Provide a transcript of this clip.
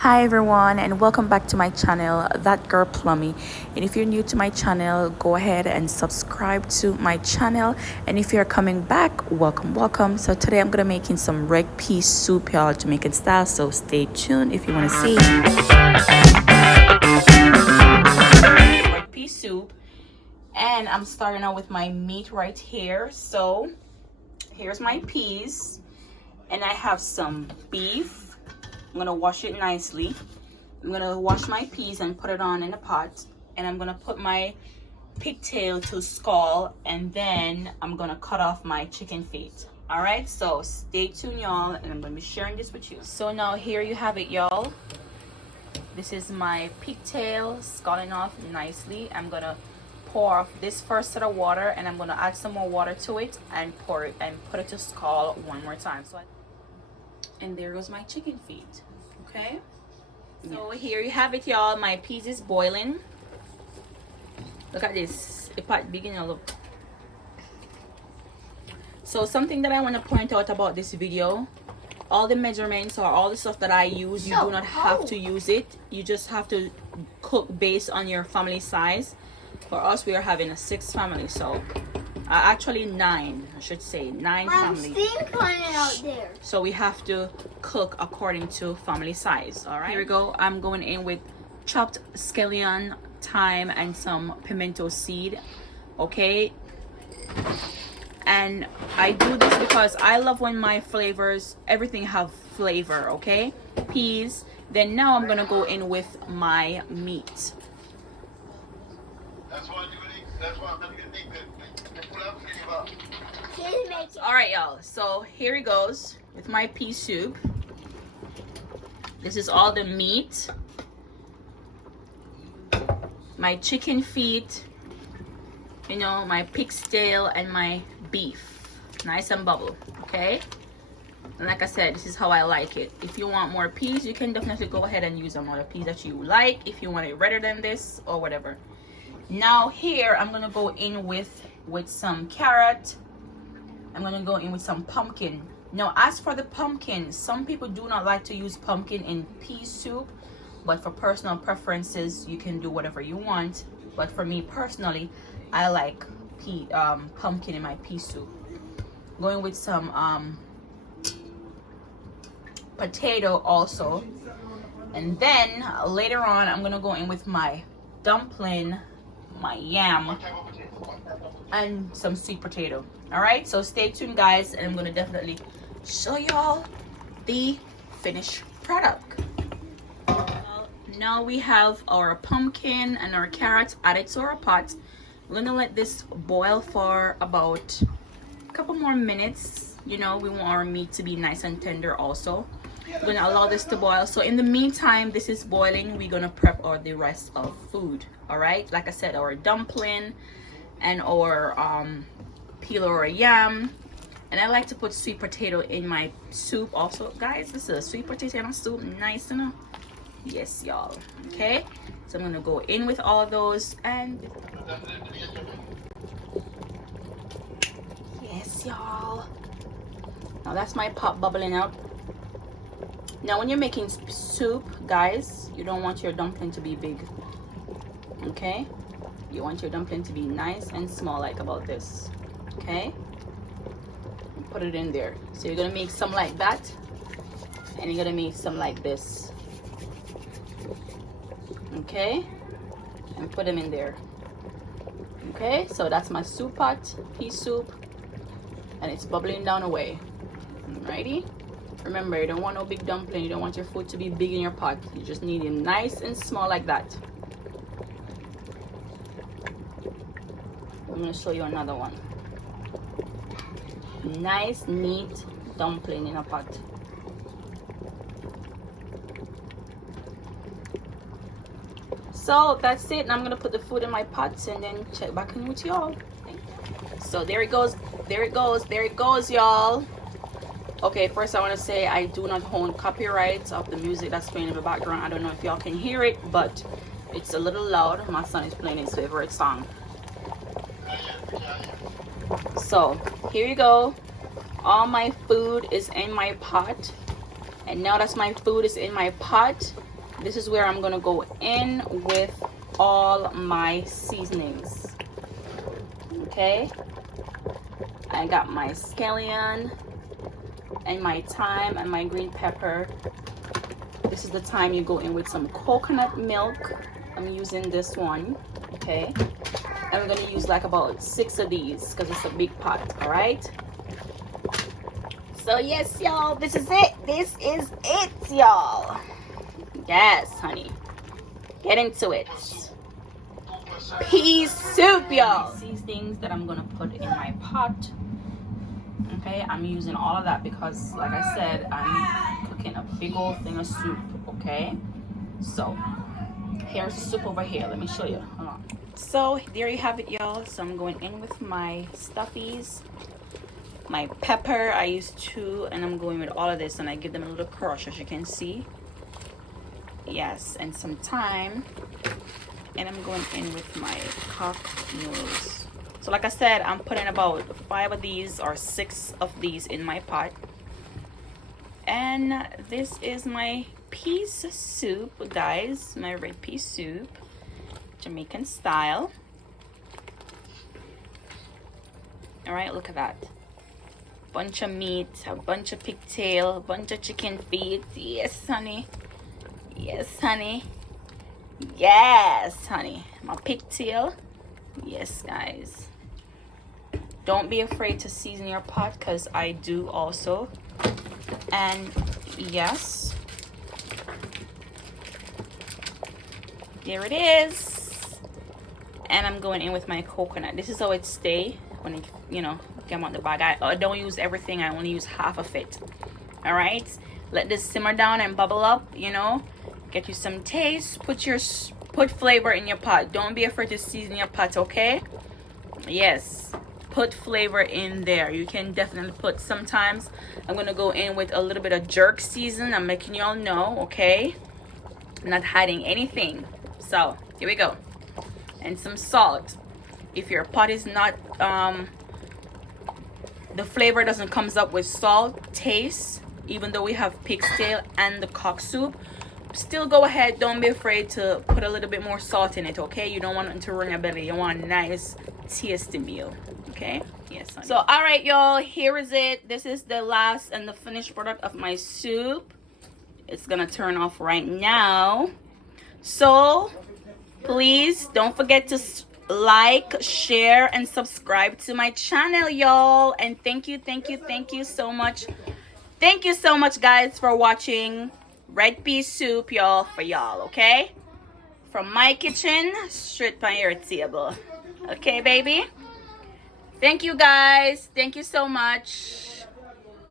Hi everyone, and welcome back to my channel, That Girl Plummy. And if you're new to my channel, go ahead and subscribe to my channel. And if you're coming back, welcome. So today I'm gonna making some red pea soup, y'all, Jamaican style. So stay tuned if you want to see. Red pea soup, and I'm starting out with my meat right here. So here's my peas, and I have some beef. I'm gonna wash it nicely. I'm gonna wash my peas and put it on in a pot, and I'm gonna put my pigtail to scald, and then I'm gonna cut off my chicken feet. All right, so stay tuned, y'all, and I'm gonna be sharing this with you. So now here you have it, y'all. This is my pigtail scalding off nicely. I'm gonna pour off this first set of water, and I'm gonna add some more water to it and pour it and put it to scald one more time. And there goes my chicken feet. Okay, so here you have it, y'all. My peas is boiling. Look at this, the pot big enough. Look. So something that I want to point out about this video, all the measurements or all the stuff that I use, you do not have to use it. You just have to cook based on your family size. For us, we are having a 6 family, so actually 9, I should say 9 family. Out there. So we have to cook according to family size. All right, here we go. I'm going in with chopped scallion, thyme, and some pimento seed. Okay, and I do this because I love when my flavors, everything have flavor. Okay, peas. Then now I'm gonna go in with my meat. All right, y'all, so here it goes with my pea soup. This is all the meat, my chicken feet, you know, my pig's tail, and my beef, nice and bubble. Okay, and like I said, this is how I like it. If you want more peas, you can definitely go ahead and use some other peas that you like, if you want it redder than this or whatever. Now here I'm gonna go in with some carrot. I'm gonna go in with some pumpkin. Now as for the pumpkin, some people do not like to use pumpkin in pea soup, but for personal preferences you can do whatever you want. But for me personally, I like pumpkin in my pea soup. Going with some potato also, and then later on I'm gonna go in with my dumpling, my yam, and some sweet potato. All right, so stay tuned, guys, and I'm gonna definitely show y'all the finished product. Now we have our pumpkin and our carrots added to our pot. We're gonna let this boil for about a couple more minutes. You know, we want our meat to be nice and tender also. We're gonna allow this to boil. So in the meantime this is boiling, we're gonna prep the rest of food. All right, like I said, our dumpling and our peel or yam, and I like to put sweet potato in my soup also. Guys, this is a sweet potato soup, nice enough. Yes, y'all. Okay, so I'm gonna go in with all of those, and yes, y'all. Now that's my pot bubbling out. Now when you're making soup, guys, you don't want your dumpling to be big. Okay, you want your dumpling to be nice and small, like about this. Okay, put it in there. So you're gonna make some like that, and you're gonna make some like this. Okay, and put them in there. Okay, so that's my soup pot, pea soup, and it's bubbling down away. Alrighty, remember, you don't want no big dumpling. You don't want your food to be big in your pot. You just need it nice and small like that. I'm gonna show you another one. Nice neat dumpling in a pot. So that's it, and I'm gonna put the food in my pots and then check back in with y'all. So there it goes, y'all. Okay, first I want to say I do not own copyrights of the music that's playing in the background. I don't know if y'all can hear it, but it's a little loud. My son is playing his favorite song. So here you go, all my food is in my pot, and now that my food is in my pot, this is where I'm gonna go in with all my seasonings. Okay, I got my scallion and my thyme and my green pepper. This is the time you go in with some coconut milk. I'm using this one. Okay, I'm gonna use like about 6 of these because it's a big pot. All right, so yes y'all, this is it. This is it, y'all. Yes honey, get into it. Pea soup, y'all. These things that I'm gonna put in my pot. Okay, I'm using all of that because like I said, I'm cooking a big old thing of soup. Okay, so here's the soup over here. Let me show you. Hold on. So there you have it, y'all. So I'm going in with my stuffies, my pepper. I use 2, and I'm going with all of this, and I give them a little crush, as you can see. Yes, and some thyme, and I'm going in with my cock noodles. So like I said, I'm putting about 5 of these or 6 of these in my pot. And this is my peas soup, guys. My red pea soup, Jamaican style. All right, look at that. Bunch of meat, a bunch of pigtail, a bunch of chicken feet. Yes, honey. Yes, honey. Yes, honey. My pigtail. Yes, guys. Don't be afraid to season your pot, because I do also. And yes, there it is. And I'm going in with my coconut. This is how it stay when it, you know, come out the bag. I don't use everything. I only use half of it. All right, let this simmer down and bubble up, you know, get you some taste. Put flavor in your pot. Don't be afraid to season your pot. Okay, yes, put flavor in there. You can definitely put, sometimes I'm gonna go in with a little bit of jerk season. I'm making y'all know. Okay, I'm not hiding anything. So here we go. And some salt. If your pot is not the flavor doesn't comes up with salt taste, even though we have pig's tail and the cock soup, still go ahead. Don't be afraid to put a little bit more salt in it. Okay, you don't want it to run your belly. You want a nice tasty meal. Okay, yes, honey. So all right y'all, here is it. This is the last and the finished product of my soup. It's gonna turn off right now. So please don't forget to like, share, and subscribe to my channel, y'all. And thank you so much. Thank you so much, guys, for watching red pea soup, y'all, for y'all. Okay, from my kitchen straight on your table. Okay, baby. Thank you, guys. Thank you so much.